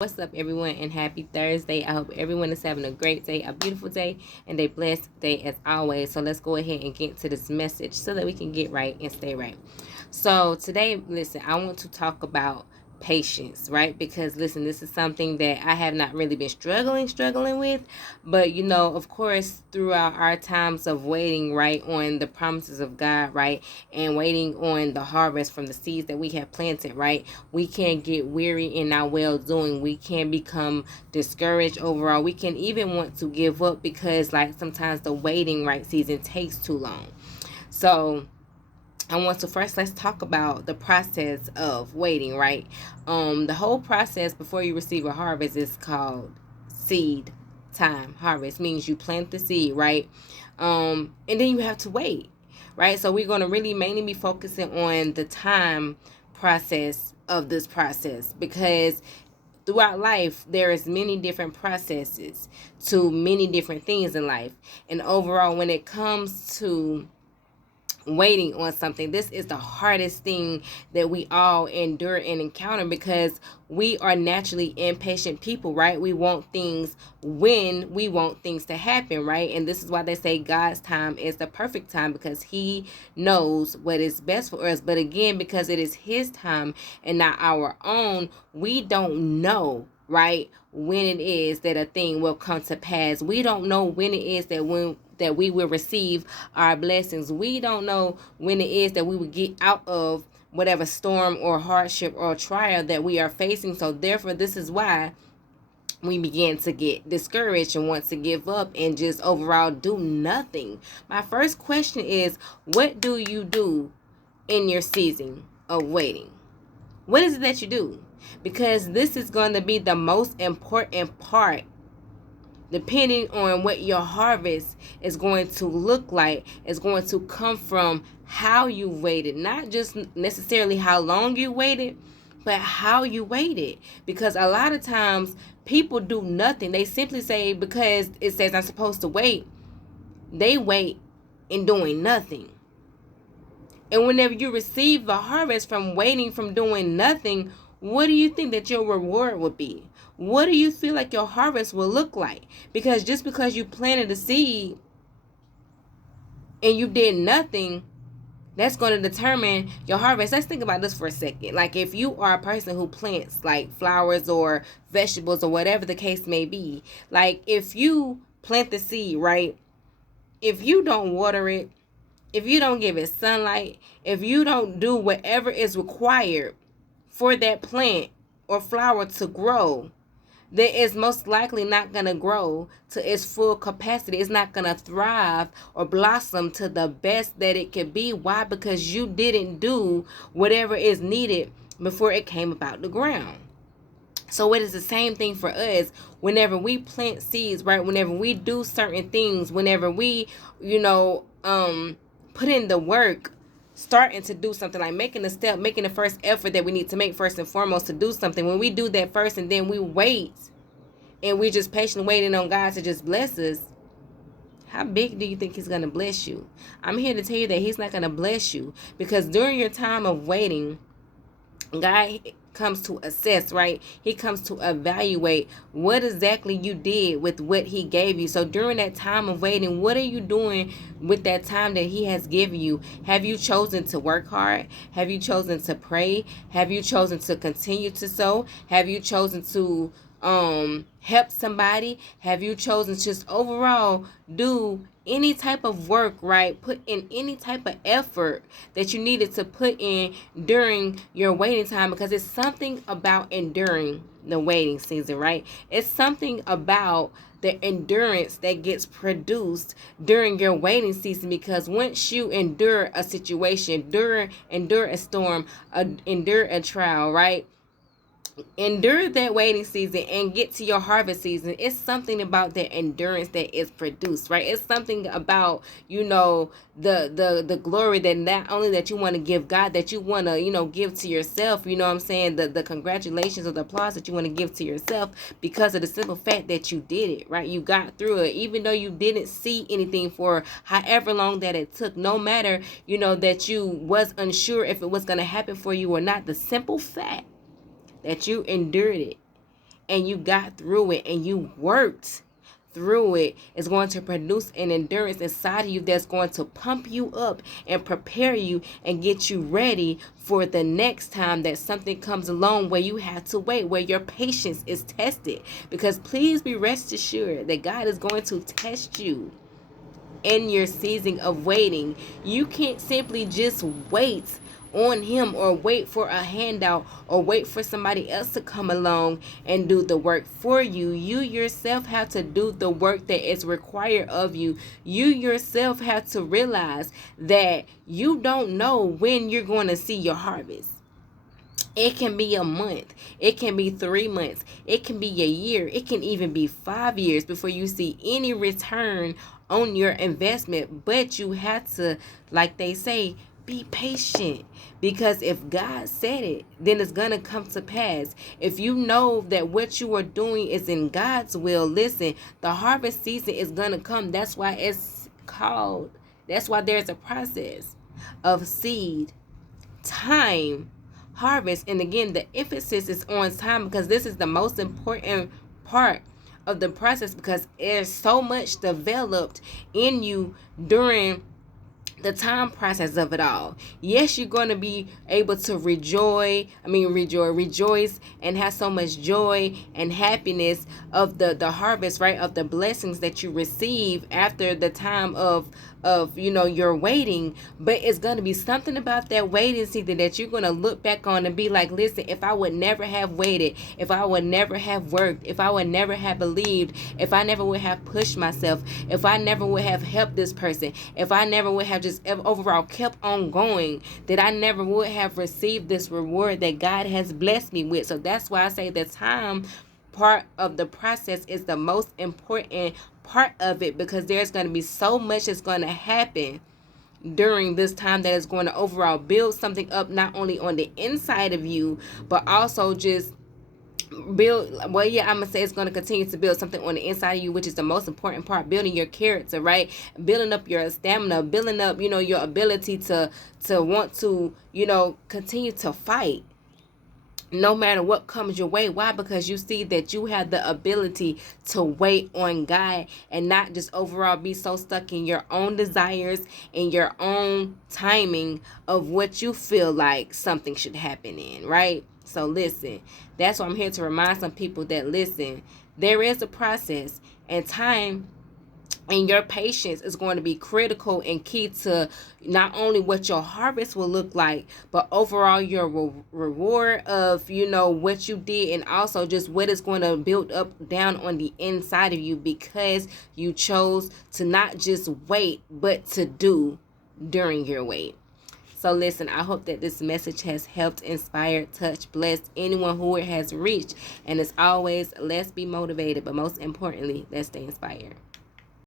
What's up, everyone, and happy Thursday. I hope everyone is having a great day, a beautiful day, and a blessed day as always. So let's go ahead and get to this message so that we can get right and stay right. So today, listen, I want to talk about patience, right? Because listen, this is something that I have not really been struggling with, but of course, throughout our times of waiting, right, on the promises of God, right, and waiting on the harvest from the seeds that we have planted, right, we can get weary in our well doing. We can become discouraged overall. We can even want to give up because, like, sometimes the waiting, right, season takes too long. So I want to first, let's talk about the process of waiting, right? The whole process before you receive a harvest is called seed time. Harvest means you plant the seed, right? And then you have to wait, right? So we're going to really mainly be focusing on the time process of this process, because throughout life there is many different processes to many different things in life. And overall, when it comes to waiting on something, this is the hardest thing that we all endure and encounter, because we are naturally impatient people, right? We want things when we want things to happen, right? And this is why they say God's time is the perfect time, because he knows what is best for us. But again, because it is his time and not our own, we don't know, right, when it is that a thing will come to pass. We don't know when it is that we will receive our blessings. We don't know when it is that we will get out of whatever storm or hardship or trial that we are facing. So therefore, this is why we begin to get discouraged and want to give up and just overall do nothing. My first question is, what do you do in your season of waiting? What is it that you do? Because this is going to be the most important part, depending on what your harvest is going to look like. Is going to come from how you waited, not just necessarily how long you waited, but how you waited. Because a lot of times people do nothing. They simply say, because it says I'm supposed to wait, they wait in doing nothing. And whenever you receive the harvest from waiting, from doing nothing, what do you think that your reward would be? What do you feel like your harvest will look like? Because just because you planted a seed and you did nothing, that's going to determine your harvest. Let's think about this for a second. Like, if you are a person who plants like flowers or vegetables or whatever the case may be, like if you plant the seed, right, if you don't water it, if you don't give it sunlight, if you don't do whatever is required for that plant or flower to grow, then it's most likely not going to grow to its full capacity. It's not going to thrive or blossom to the best that it could be. Why? Because you didn't do whatever is needed before it came about the ground. So it is the same thing for us. Whenever we plant seeds, right? Whenever we do certain things, whenever we, put in the work, starting to do something, like making the step, making the first effort that we need to make first and foremost to do something. When we do that first and then we wait and we just patiently waiting on God to just bless us, how big do you think he's going to bless you? I'm here to tell you that he's not going to bless you, because during your time of waiting, God comes to assess, right? He comes to evaluate what exactly you did with what he gave you. So during that time of waiting, what are you doing with that time that he has given you? Have you chosen to work hard? Have you chosen to pray? Have you chosen to continue to sow? Have you chosen to help somebody? Have you chosen to just overall do any type of work, right? Put in any type of effort that you needed to put in during your waiting time, because it's something about enduring the waiting season, right? It's something about the endurance that gets produced during your waiting season, because once you endure a situation, endure a storm, endure a trial, right? Endure that waiting season and get to your harvest season. It's something about that endurance that is produced, right? It's something about, the glory that not only that you want to give God, that you want to, give to yourself. You know what I'm saying? The congratulations or the applause that you want to give to yourself, because of the simple fact that you did it, right? You got through it, even though you didn't see anything for however long that it took. No matter, that you was unsure if it was going to happen for you or not. The simple fact that you endured it and you got through it and you worked through it, is going to produce an endurance inside of you that's going to pump you up and prepare you and get you ready for the next time that something comes along where you have to wait, where your patience is tested. Because please be rest assured that God is going to test you in your season of waiting. You can't simply just wait on him or wait for a handout or wait for somebody else to come along and do the work for you. You yourself have to do the work that is required of you. You yourself have to realize that you don't know when you're going to see your harvest. It can be a month. It can be 3 months. It can be a year. It can even be 5 years before you see any return on your investment. But you have to, like they say, be patient. Because if God said it, then it's going to come to pass. If you know that what you are doing is in God's will, listen, the harvest season is going to come. That's why there's a process of seed, time, harvest. And again, the emphasis is on time, because this is the most important part of the process, because there's so much developed in you during the time process of it all. Yes, you're going to be able to rejoice and have so much joy and happiness of the harvest, right, of the blessings that you receive after the time of your waiting. But it's going to be something about that waiting season that you're going to look back on and be like, listen, if I would never have waited, if I would never have worked, if I would never have believed, if I never would have pushed myself, if I never would have helped this person, if I never would have just overall kept on going, that I never would have received this reward that God has blessed me with. So that's why I say the time part of the process is the most important part of it, because there's going to be so much that's going to happen during this time that is going to overall build something up, not only on the inside of you, but also just I'm gonna say it's going to continue to build something on the inside of you, which is the most important part, building your character, right? Building up your stamina, building up your ability to want to continue to fight no matter what comes your way. Why? Because you see that you have the ability to wait on God and not just overall be so stuck in your own desires and your own timing of what you feel like something should happen in, right? So listen, that's why I'm here to remind some people that, listen, there is a process, and time and your patience is going to be critical and key to not only what your harvest will look like, but overall your reward of what you did, and also just what is going to build up down on the inside of you, because you chose to not just wait but to do during your wait. So listen, I hope that this message has helped, inspired, touched, blessed anyone who it has reached. And as always, let's be motivated, but most importantly, let's stay inspired.